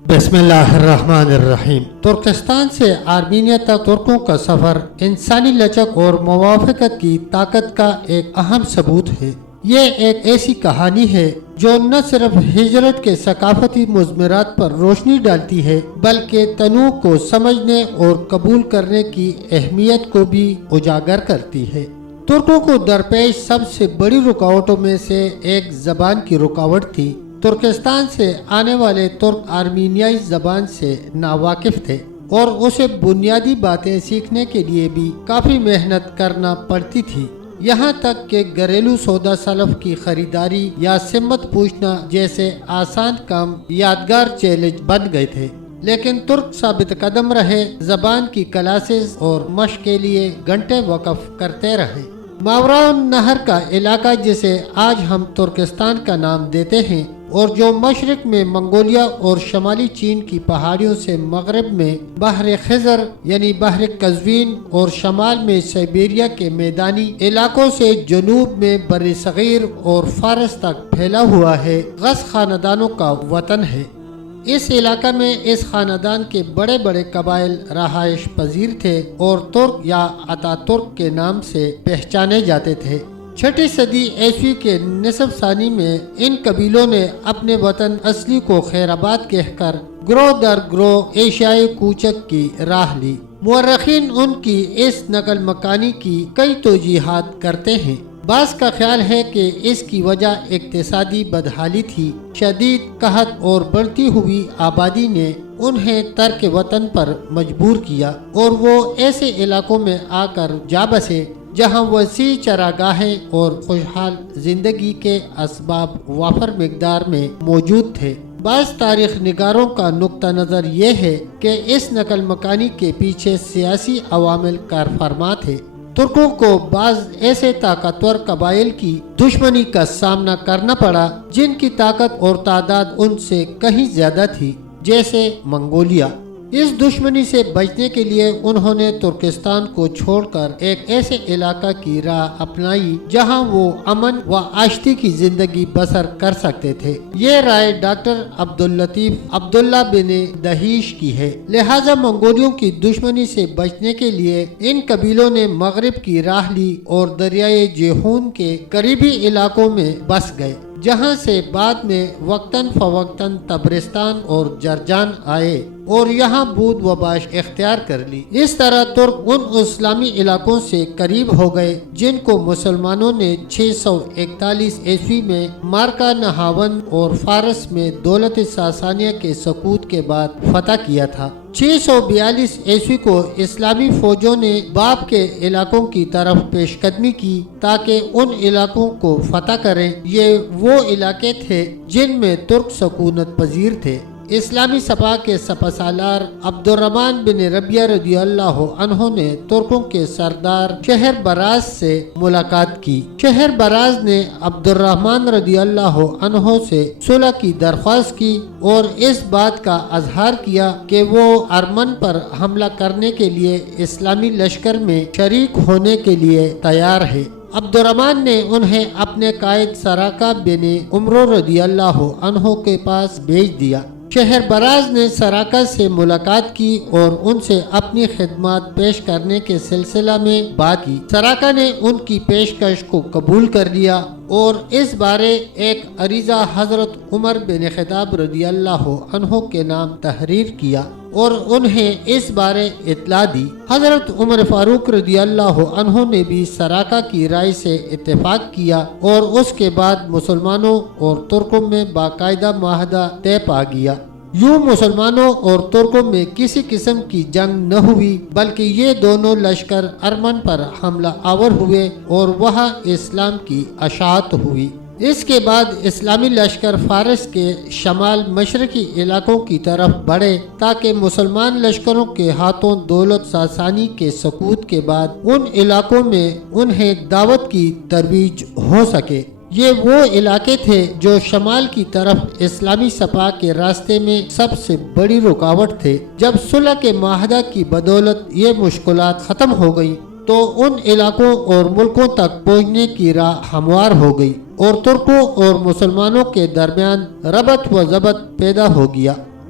بسم اللہ الرحمن الرحیم۔ ترکستان سے آرمینیا تک ترکوں کا سفر انسانی لچک اور موافقت کی طاقت کا ایک اہم ثبوت ہے۔ یہ ایک ایسی کہانی ہے جو نہ صرف ہجرت کے ثقافتی مضمرات پر روشنی ڈالتی ہے بلکہ تنوع کو سمجھنے اور قبول کرنے کی اہمیت کو بھی اجاگر کرتی ہے۔ ترکوں کو درپیش سب سے بڑی رکاوٹوں میں سے ایک زبان کی رکاوٹ تھی۔ ترکستان سے آنے والے ترک آرمینیائی زبان سے ناواقف تھے اور اسے بنیادی باتیں سیکھنے کے لیے بھی کافی محنت کرنا پڑتی تھی، یہاں تک کہ گھریلو سودا سلف کی خریداری یا سمت پوچھنا جیسے آسان کام یادگار چیلنج بن گئے تھے۔ لیکن ترک ثابت قدم رہے، زبان کی کلاسز اور مشق کے لیے گھنٹے وقف کرتے رہے۔ ماوراء النہر کا علاقہ جسے آج ہم ترکستان کا نام دیتے ہیں اور جو مشرق میں منگولیا اور شمالی چین کی پہاڑیوں سے مغرب میں بحر خزر یعنی بحر قزوین اور شمال میں سائبیریا کے میدانی علاقوں سے جنوب میں بر صغیر اور فارس تک پھیلا ہوا ہے، غز خاندانوں کا وطن ہے۔ اس علاقہ میں اس خاندان کے بڑے بڑے قبائل رہائش پذیر تھے اور ترک یا اتا ترک کے نام سے پہچانے جاتے تھے۔ چھٹی صدی عیسوی کے نصف ثانی میں ان قبیلوں نے اپنے وطن اصلی کو خیر آباد کہہ کر گروہ در گروہ ایشیائی کوچک کی راہ لی۔ مورخین ان کی اس نقل مکانی کی کئی توجیحات کرتے ہیں۔ بعض کا خیال ہے کہ اس کی وجہ اقتصادی بدحالی تھی۔ شدید قحط اور بڑھتی ہوئی آبادی نے انہیں ترک وطن پر مجبور کیا اور وہ ایسے علاقوں میں آ کر جا بسے جہاں وسیع چراگاہیں اور خوشحال زندگی کے اسباب وافر مقدار میں موجود تھے۔ بعض تاریخ نگاروں کا نقطہ نظر یہ ہے کہ اس نقل مکانی کے پیچھے سیاسی عوامل کارفرما تھے۔ ترکوں کو بعض ایسے طاقتور قبائل کی دشمنی کا سامنا کرنا پڑا جن کی طاقت اور تعداد ان سے کہیں زیادہ تھی، جیسے منگولیا۔ اس دشمنی سے بچنے کے لیے انہوں نے ترکستان کو چھوڑ کر ایک ایسے علاقہ کی راہ اپنائی جہاں وہ امن و آشتی کی زندگی بسر کر سکتے تھے۔ یہ رائے ڈاکٹر عبداللطیف عبداللہ بن دہیش کی ہے۔ لہٰذا منگولیوں کی دشمنی سے بچنے کے لیے ان قبیلوں نے مغرب کی راہ لی اور دریائے جیہون کے قریبی علاقوں میں بس گئے، جہاں سے بعد میں وقتاً فوقتاً تبرستان اور جرجان آئے اور یہاں بود و باش اختیار کر لی۔ اس طرح ترک ان اسلامی علاقوں سے قریب ہو گئے جن کو مسلمانوں نے 641 عیسوی میں مارکا نہاون اور فارس میں دولت ساسانیہ کے سقوط کے بعد فتح کیا تھا۔ 642 عیسوی کو اسلامی فوجوں نے باب کے علاقوں کی طرف پیش قدمی کی تاکہ ان علاقوں کو فتح کریں۔ یہ وہ علاقے تھے جن میں ترک سکونت پذیر تھے۔ اسلامی سپاہ کے سپہ سالار عبد الرحمن بن ربیعہ رضی اللہ عنہ نے ترکوں کے سردار شہر براز سے ملاقات کی۔ شہر براز نے عبد الرحمن رضی اللہ عنہ سے صلح کی درخواست کی اور اس بات کا اظہار کیا کہ وہ ارمن پر حملہ کرنے کے لیے اسلامی لشکر میں شریک ہونے کے لیے تیار ہے۔ عبد الرحمن نے انہیں اپنے قائد سراقہ بن عمرو رضی اللہ عنہ کے پاس بھیج دیا۔ شہر براز نے سراقہ سے ملاقات کی اور ان سے اپنی خدمات پیش کرنے کے سلسلہ میں بات کی۔ سراقہ نے ان کی پیشکش کو قبول کر لیا اور اس بارے ایک عریضہ حضرت عمر بن خطاب رضی اللہ عنہ کے نام تحریر کیا اور انہیں اس بارے اطلاع دی۔ حضرت عمر فاروق رضی اللہ عنہ نے بھی سراقہ کی رائے سے اتفاق کیا اور اس کے بعد مسلمانوں اور ترکوں میں باقاعدہ معاہدہ طے پا گیا۔ یوں مسلمانوں اور ترکوں میں کسی قسم کی جنگ نہ ہوئی بلکہ یہ دونوں لشکر ارمن پر حملہ آور ہوئے اور وہاں اسلام کی اشاعت ہوئی۔ اس کے بعد اسلامی لشکر فارس کے شمال مشرقی علاقوں کی طرف بڑھے تاکہ مسلمان لشکروں کے ہاتھوں دولت ساسانی کے سقوط کے بعد ان علاقوں میں انہیں دعوت کی ترویج ہو سکے۔ یہ وہ علاقے تھے جو شمال کی طرف اسلامی سپاہ کے راستے میں سب سے بڑی رکاوٹ تھے۔ جب صلح کے معاہدہ کی بدولت یہ مشکلات ختم ہو گئی تو ان علاقوں اور ملکوں تک پہنچنے کی راہ ہموار ہو گئی اور ترکوں اور مسلمانوں کے درمیان ربط و ضبط پیدا ہو گیا۔